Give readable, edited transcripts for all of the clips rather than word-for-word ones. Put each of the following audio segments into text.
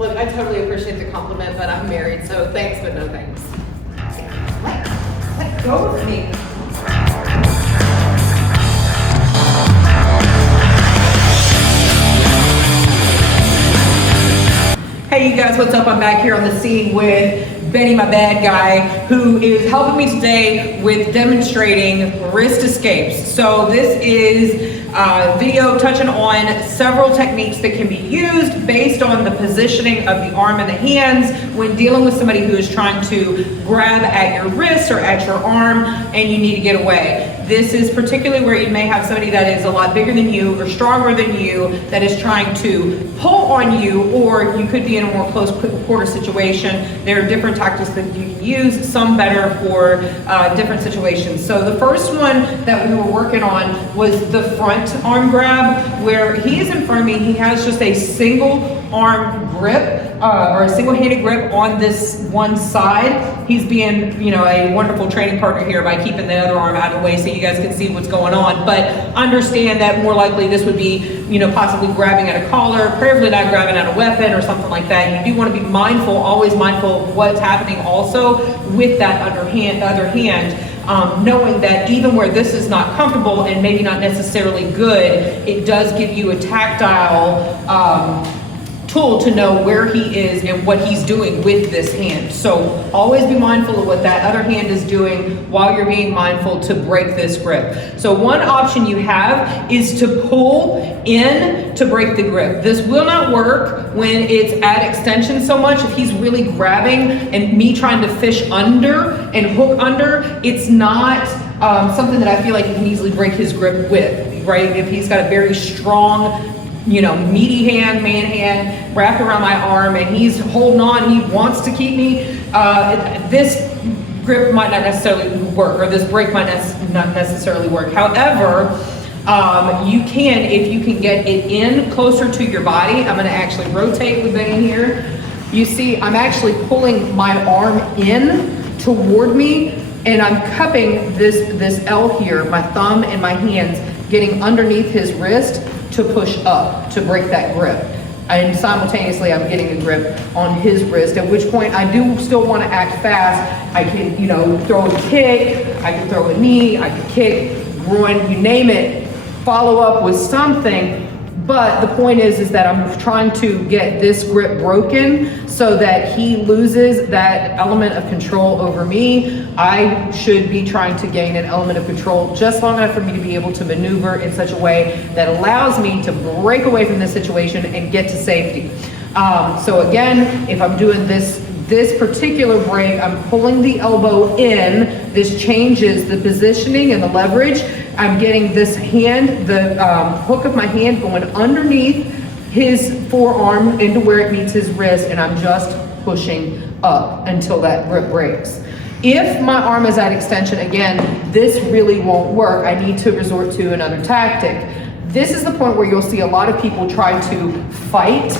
Look, I totally appreciate the compliment, but I'm married, so thanks, but no thanks. Let go of me. Hey you guys, what's up? I'm back here on the scene with Benny, my bad guy, who is helping me today with demonstrating wrist escapes. So this is a video touching on several techniques that can be used based on the positioning of the arm and the hands when dealing with somebody who is trying to grab at your wrist or at your arm and you need to get away. This is particularly where you may have somebody that is a lot bigger than you or stronger than you that is trying to pull on you, or you could be in a more close quarter situation. There are different tactics that you can use, some better for different situations. So the first one that we were working on was the front arm grab, where he is in front of me. He has just a single arm grip or a single-handed grip on this one side. He's being, a wonderful training partner here by keeping the other arm out of the way so you guys can see what's going on. But understand that more likely this would be, possibly grabbing at a collar, preferably not grabbing at a weapon or something like that. You do want to be mindful, always mindful of what's happening also with that other hand, knowing that even where this is not comfortable and maybe not necessarily good, it does give you a tactile tool to know where he is and what he's doing with this hand. So always be mindful of what that other hand is doing while you're being mindful to break this grip. So one option you have is to pull in to break the grip. This will not work when it's at extension so much. If he's really grabbing and me trying to fish under and hook under, it's not something that I feel like you can easily break his grip with, right? If he's got a very strong, meaty hand, man hand, wrapped around my arm, and he's holding on, he wants to keep me, this grip might not necessarily work, or this break might not necessarily work. However, you can, if you can get it in closer to your body. I'm gonna actually rotate with Benny here. You see, I'm actually pulling my arm in toward me, and I'm cupping this L here, my thumb and my hands, getting underneath his wrist to push up, to break that grip. And simultaneously, I'm getting a grip on his wrist, at which point I do still want to act fast. I can, throw a kick, I can throw a knee, I can kick, groin, you name it, follow up with something. But the point is that I'm trying to get this grip broken so that he loses that element of control over me. I should be trying to gain an element of control just long enough for me to be able to maneuver in such a way that allows me to break away from this situation and get to safety. So again, if I'm doing this particular break, I'm pulling the elbow in. This changes the positioning and the leverage. I'm getting this hand, the hook of my hand going underneath his forearm into where it meets his wrist, and I'm just pushing up until that grip breaks. If my arm is at extension, again, this really won't work. I need to resort to another tactic. This is the point where you'll see a lot of people try to fight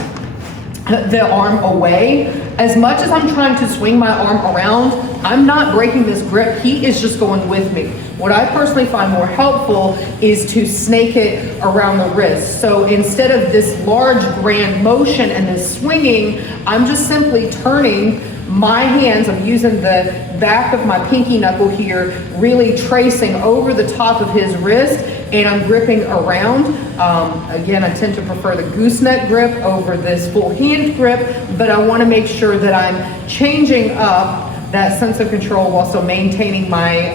the arm away. As much as I'm trying to swing my arm around, I'm not breaking this grip. He is just going with me. What I personally find more helpful is to snake it around the wrist. So instead of this large grand motion and this swinging, I'm just simply turning my hands. I'm using the back of my pinky knuckle here, really tracing over the top of his wrist, and I'm gripping around. Again, I tend to prefer the gooseneck grip over this full hand grip, but I want to make sure that I'm changing up that sense of control while still maintaining my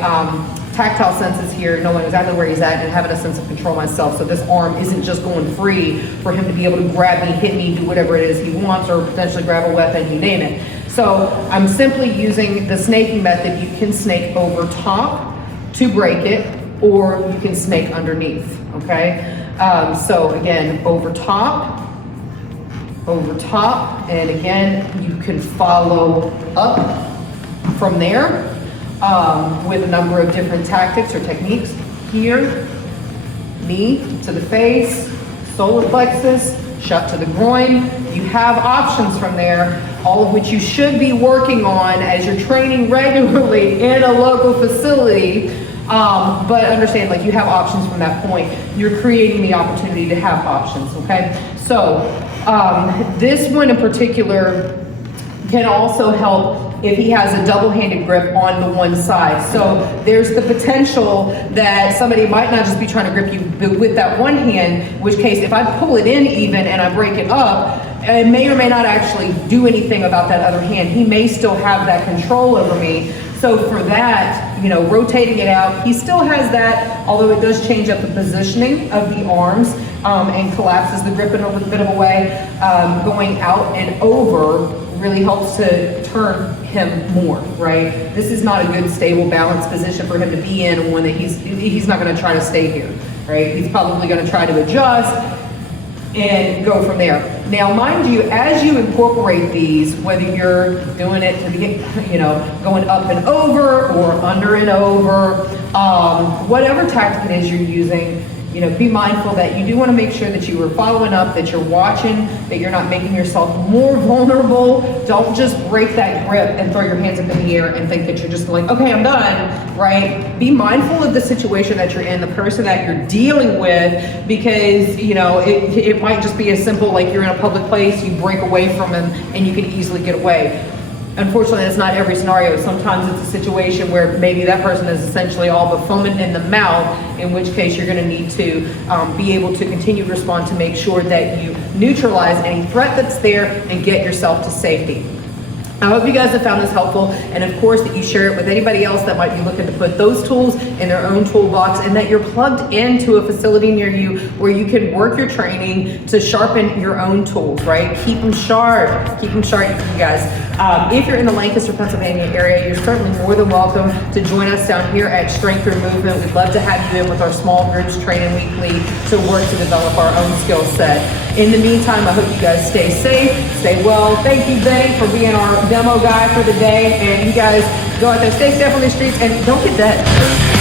tactile senses here, knowing exactly where he's at and having a sense of control myself. So this arm isn't just going free for him to be able to grab me, hit me, do whatever it is he wants, or potentially grab a weapon, you name it. So I'm simply using the snaking method. You can snake over top to break it, or you can snake underneath, okay? So again, over top, and again, you can follow up from there with a number of different tactics or techniques. Here, knee to the face, solar plexus, shut to the groin. You have options from there, all of which you should be working on as you're training regularly in a local facility. But understand, like, you have options from that point. You're creating the opportunity to have options, okay? So This one in particular can also help if he has a double-handed grip on the one side. So there's the potential that somebody might not just be trying to grip you with that one hand, in which case if I pull it in even and I break it up, it may or may not actually do anything about that other hand. He may still have that control over me. So for that, you know, rotating it out, he still has that, although it does change up the positioning of the arms and collapses the grip in a bit of a way. Going out and over really helps to turn him more, right? This is not a good, stable, balanced position for him to be in, one that he's not going to try to stay here, right? He's probably going to try to adjust and go from there. Now, mind you, as you incorporate these, whether you're doing it to be, you know, going up and over or under and over, whatever tactic it is you're using, you know, be mindful that you do want to make sure that you are following up, that you're watching, that you're not making yourself more vulnerable. Don't just break that grip and throw your hands up in the air and think that you're just like, okay, I'm done, right? Be mindful of the situation that you're in, the person that you're dealing with, because, you know, it might just be as simple like you're in a public place, you break away from them and you can easily get away. Unfortunately, that's not every scenario. Sometimes it's a situation where maybe that person is essentially all but foaming in the mouth, in which case you're going to need to be able to continue to respond to make sure that you neutralize any threat that's there and get yourself to safety. I hope you guys have found this helpful, and of course that you share it with anybody else that might be looking to put those tools in their own toolbox, and that you're plugged into a facility near you where you can work your training to sharpen your own tools, right? Keep them sharp, you guys. If you're in the Lancaster, Pennsylvania area, you're certainly more than welcome to join us down here at Strength Through Movement. We'd love to have you in with our small groups training weekly to work to develop our own skill set. In the meantime, I hope you guys stay safe, stay well. Thank you, Benny, for being our demo guy for the day. And you guys go out there, stay safe on the streets, and don't get dead.